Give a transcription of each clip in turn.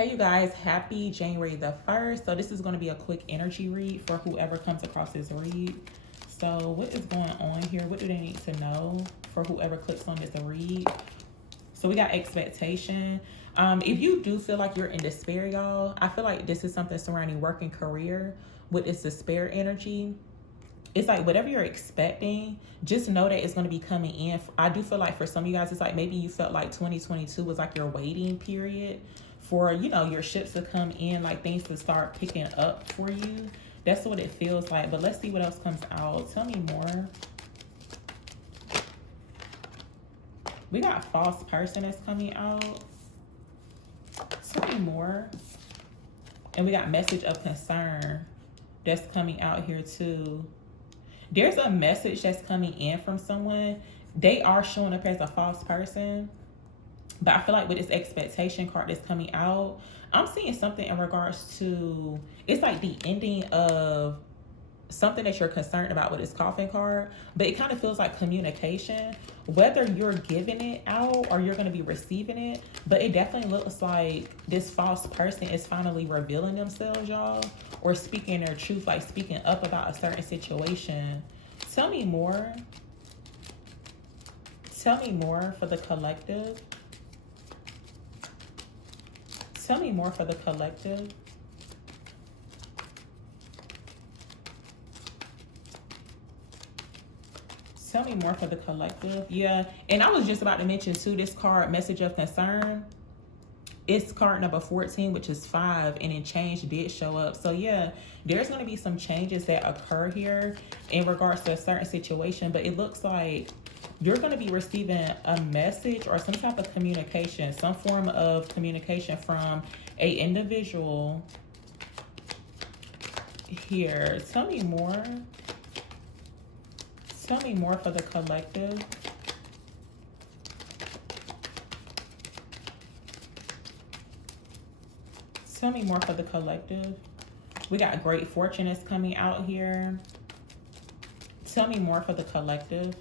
Hey you guys, happy January the 1st. So this is going to be a quick energy read for whoever comes across this read. So what is going on here? What do they need to know for whoever clicks on this read? So we got expectation. If you do feel like you're in despair, y'all, I feel like this is something surrounding work and career with this despair energy. It's like whatever you're expecting, just know that it's going to be coming in. I do feel like for some of you guys, it's like maybe you felt like 2022 was like your waiting period for, your ships to come in, like things to start picking up for you. That's what it feels like. But let's see what else comes out. Tell me more. We got false person that's coming out. Tell me more. And we got message of concern that's coming out here too. There's a message that's coming in from someone. They are showing up as a false person. But I feel like with this expectation card that's coming out, I'm seeing something in regards to, it's like the ending of something that you're concerned about with this coffin card. But it kind of feels like communication, whether you're giving it out or you're going to be receiving it. But it definitely looks like this false person is finally revealing themselves, y'all, or speaking their truth, like speaking up about a certain situation. Tell me more. Tell me more for the collective. Tell me more for the collective. Tell me more for the collective. Yeah, and I was just about to mention too, this card, message of concern. It's card number 14, which is 5, and then change did show up. So yeah, there's going to be some changes that occur here in regards to a certain situation, but it looks like you're going to be receiving a message or some type of communication, some form of communication from a individual here. Tell me more. Tell me more for the collective. Tell me more for the collective. We got great fortune that's coming out here. Tell me more for the collective.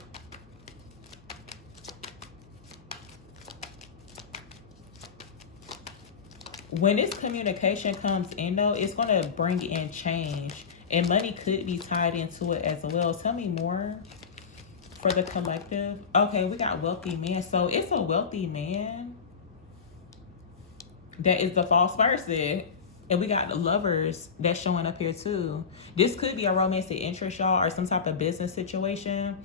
When this communication comes in, though, it's going to bring in change. And money could be tied into it as well. Tell me more for the collective. Okay, we got wealthy man. So it's a wealthy man that is the false person. And we got the lovers that's showing up here too. This could be a romantic interest, y'all, or some type of business situation.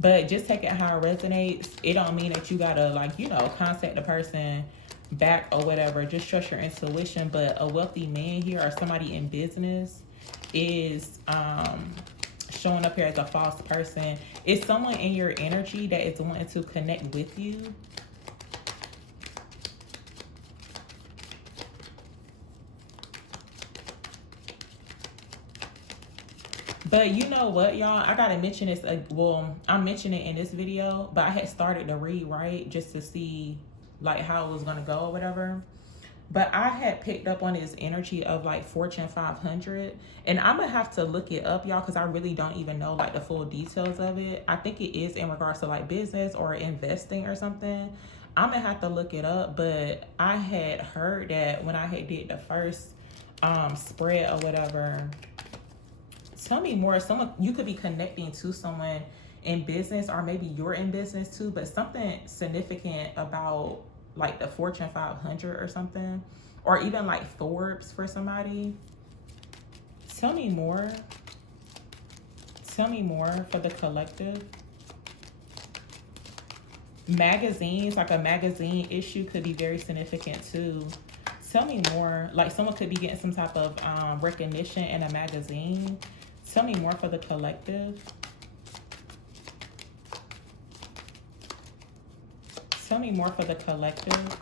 But just take it how it resonates. It don't mean that you gotta, like, contact the person back or whatever. Just trust your intuition. But a wealthy man here or somebody in business is showing up here as a false person. It's someone in your energy that is wanting to connect with you. But you know what, y'all? I gotta mention this. Well, I'm mentioning it in this video, but I had started to read, right, just to see like how it was gonna go or whatever. But I had picked up on this energy of like Fortune 500, and I'm gonna have to look it up, y'all, because I really don't even know like the full details of it. I think it is in regards to like business or investing or something. I'm gonna have to look it up, but I had heard that when I had did the first spread or whatever. Tell me more. Someone, you could be connecting to someone in business, or maybe you're in business too, but something significant about like the Fortune 500 or something, or even like Forbes for somebody. Tell me more. Tell me more for the collective. Magazines, like a magazine issue could be very significant too. Tell me more. Like someone could be getting some type of recognition in a magazine. Tell me more for the collective. Tell me more for the collective.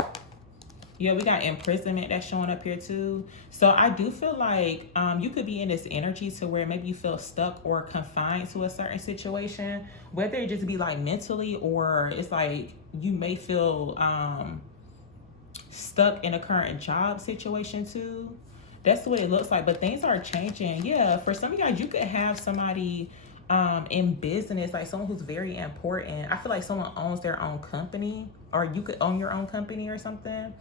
Yeah, we got imprisonment that's showing up here too. So I do feel like you could be in this energy to where maybe you feel stuck or confined to a certain situation, whether it just be like mentally, or it's like you may feel stuck in a current job situation too. That's the way it looks like, but things are changing. Yeah, for some of you guys, you could have somebody in business, like someone who's very important. I feel like someone owns their own company, or you could own your own company or something.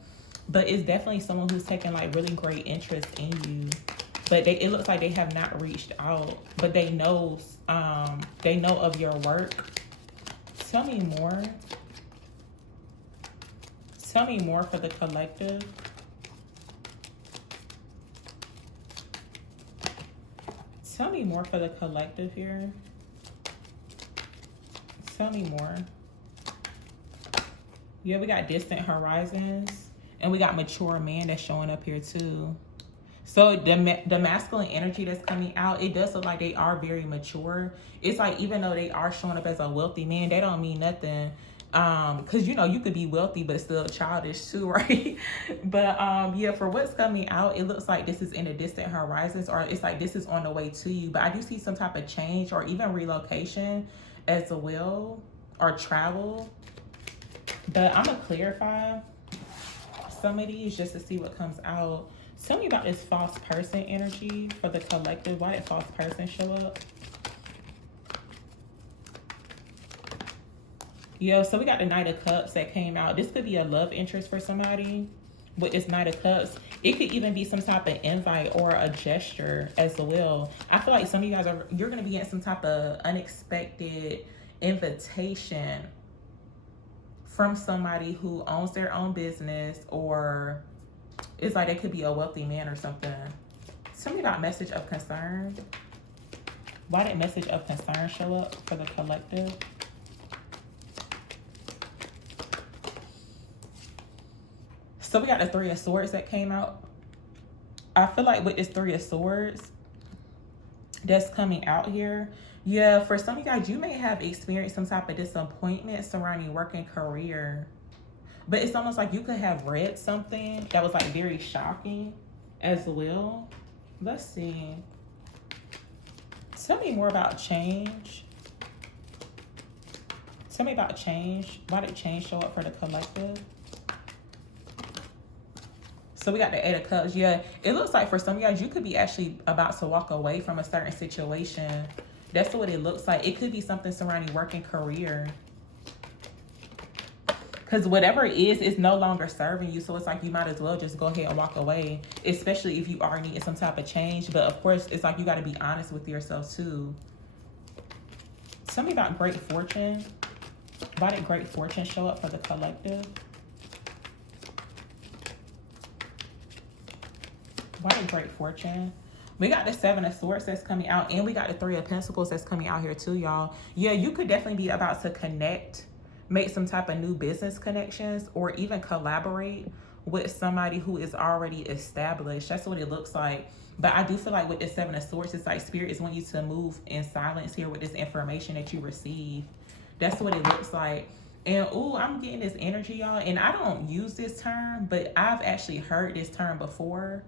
But it's definitely someone who's taking like really great interest in you. But it looks like they have not reached out, but they know of your work. Tell me more. Tell me more for the collective. Tell me more for the collective here. Tell me more. Yeah, we got distant horizons. And we got mature man that's showing up here too. So the masculine energy that's coming out, it does look like they are very mature. It's like even though they are showing up as a wealthy man, they don't mean nothing. Because you know you could be wealthy but still childish too, right? But yeah, for what's coming out, it looks like this is in the distant horizons, or it's like this is on the way to you. But I do see some type of change or even relocation as well, or travel. But I'm gonna clarify some of these just to see what comes out. Tell me about this false person energy for the collective. Why did false person show up? Yo, so we got the Knight of Cups that came out. This could be a love interest for somebody with this Knight of Cups. It could even be some type of invite or a gesture as well. I feel like some of you guys you're going to be getting some type of unexpected invitation from somebody who owns their own business, or it's like they could be a wealthy man or something. Tell me about message of concern. Why did message of concern show up for the collective? So we got the Three of Swords that came out. I feel like with this Three of Swords that's coming out here, yeah, for some of you guys, you may have experienced some type of disappointment surrounding work and career. But it's almost like you could have read something that was like very shocking as well. Let's see. Tell me more about change. Tell me about change. Why did change show up for the collective? So we got the Eight of Cups. Yeah, it looks like for some of you guys, you could be actually about to walk away from a certain situation. That's what it looks like. It could be something surrounding work and career. Because whatever it is, it's no longer serving you. So it's like you might as well just go ahead and walk away, especially if you are needing some type of change. But of course, it's like you got to be honest with yourself too. Tell me about great fortune. Why did great fortune show up for the collective? Why did great fortune? We got the Seven of Swords that's coming out, and we got the Three of Pentacles that's coming out here too, y'all. Yeah, you could definitely be about to connect, make some type of new business connections, or even collaborate with somebody who is already established. That's what it looks like. But I do feel like with the Seven of Swords, it's like Spirit is wanting you to move in silence here with this information that you receive. That's what it looks like. And ooh, I'm getting this energy, y'all. And I don't use this term, but I've actually heard this term before,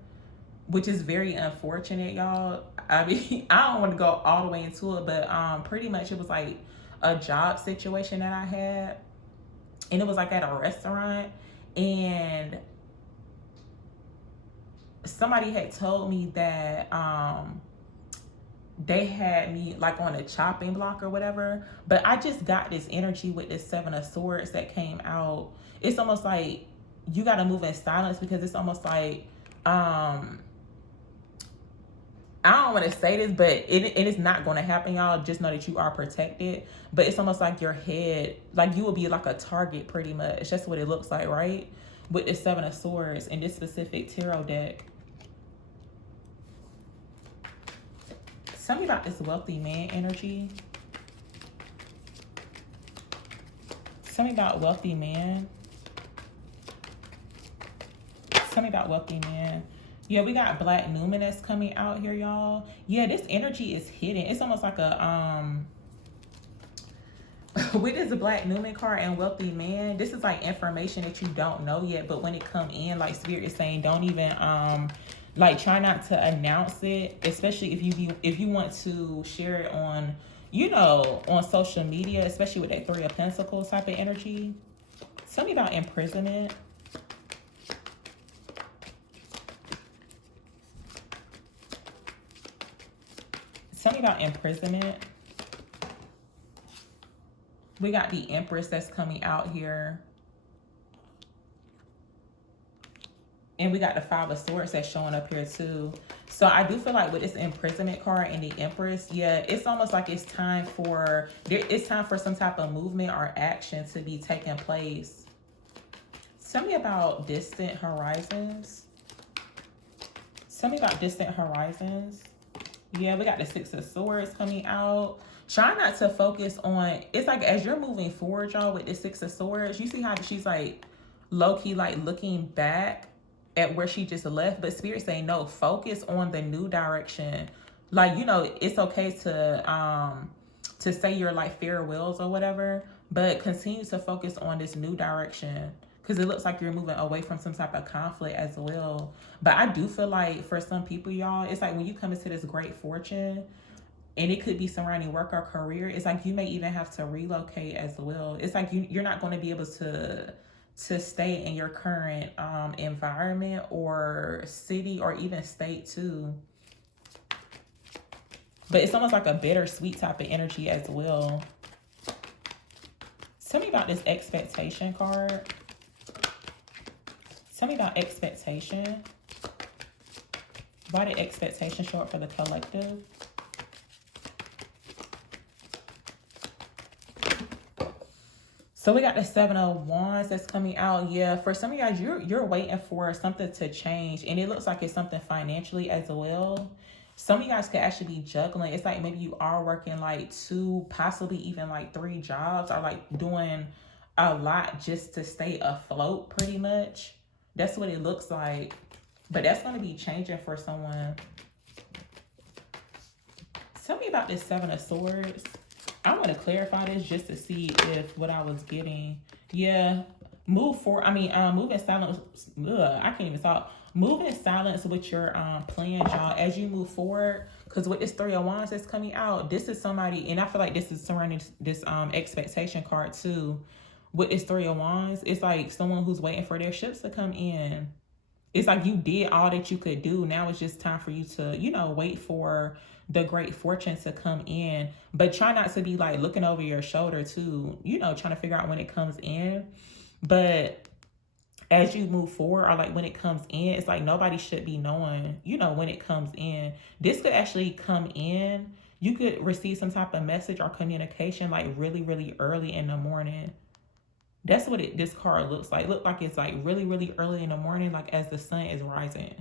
which is very unfortunate, y'all. I mean, I don't want to go all the way into it, but pretty much it was like a job situation that I had, and it was like at a restaurant, and somebody had told me that they had me like on a chopping block or whatever. But I just got this energy with this Seven of Swords that came out. It's almost like you got to move in silence, because it's almost like I don't want to say this, but it is not going to happen, y'all. Just know that you are protected. But it's almost like your head, like you will be like a target pretty much. That's what it looks like, right? With the Seven of Swords in this specific tarot deck. Tell me about this wealthy man energy. Tell me about wealthy man. Tell me about wealthy man. Yeah, we got Black Numen that's coming out here, y'all. Yeah, this energy is hidden. It's almost like a with this Black Numen card and wealthy man, this is like information that you don't know yet, but when it come in, like Spirit is saying, don't even like try not to announce it, especially if you want to share it on, you know, on social media, especially with that Three of Pentacles type of energy. Tell me about imprisonment. Tell me about imprisonment. We got the Empress that's coming out here. And we got the Five of Swords that's showing up here too. So I do feel like with this imprisonment card and the Empress, yeah, it's almost like it's time for some type of movement or action to be taking place. Tell me about distant horizons. Tell me about distant horizons. Yeah, we got the Six of Swords coming out. Try not to focus on, it's like as you're moving forward, y'all, with the Six of Swords, you see how she's like low-key like looking back at where she just left, but Spirit saying no, focus on the new direction. Like, you know, it's okay to say your like farewells or whatever, but continue to focus on this new direction, because it looks like you're moving away from some type of conflict as well. But I do feel like for some people, y'all, it's like when you come into this great fortune, and it could be surrounding work or career, it's like you may even have to relocate as well. It's like you're not going to be able to stay in your current environment or city or even state too. But it's almost like a bittersweet type of energy as well. Tell me about this expectation card. Tell me about expectation. Why did expectation show up for the collective? So we got the Seven of Wands that's coming out. Yeah, for some of you guys, you're waiting for something to change. And it looks like it's something financially as well. Some of you guys could actually be juggling. It's like maybe you are working like 2, possibly even like 3 jobs, or like doing a lot just to stay afloat pretty much. That's what it looks like. But that's going to be changing for someone. Tell me about this Seven of Swords. I want to clarify this just to see if what I was getting. Yeah, move forward. I mean, move in silence. I can't even talk. Move in silence with your plans, y'all, as you move forward. Because with this Three of Wands that's coming out, this is somebody, and I feel like this is surrounding this expectation card too. With this Three of Wands, it's like someone who's waiting for their ships to come in. It's like you did all that you could do. Now it's just time for you to, you know, wait for the great fortune to come in. But try not to be like looking over your shoulder too, you know, trying to figure out when it comes in. But as you move forward, or like when it comes in, it's like nobody should be knowing, you know, when it comes in. This could actually come in. You could receive some type of message or communication like really, really early in the morning. That's what this card looks like. Look like it's like really, really early in the morning, like as the sun is rising.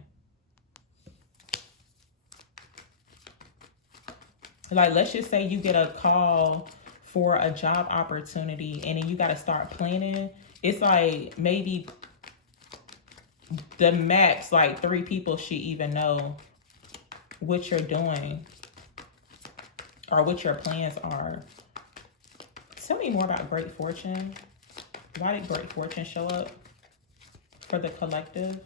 Like, let's just say you get a call for a job opportunity and then you got to start planning. It's like maybe the max, like 3 people should even know what you're doing or what your plans are. Tell me more about great fortune. Why did great fortune show up for the collective?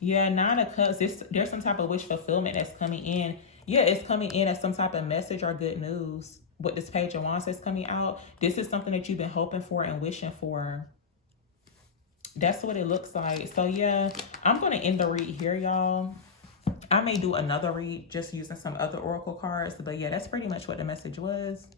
Yeah, Nine of Cups. There's some type of wish fulfillment that's coming in. Yeah, it's coming in as some type of message or good news. With this Page of Wands that's coming out, this is something that you've been hoping for and wishing for. That's what it looks like. So yeah, I'm going to end the read here, y'all. I may do another read just using some other oracle cards. But yeah, that's pretty much what the message was.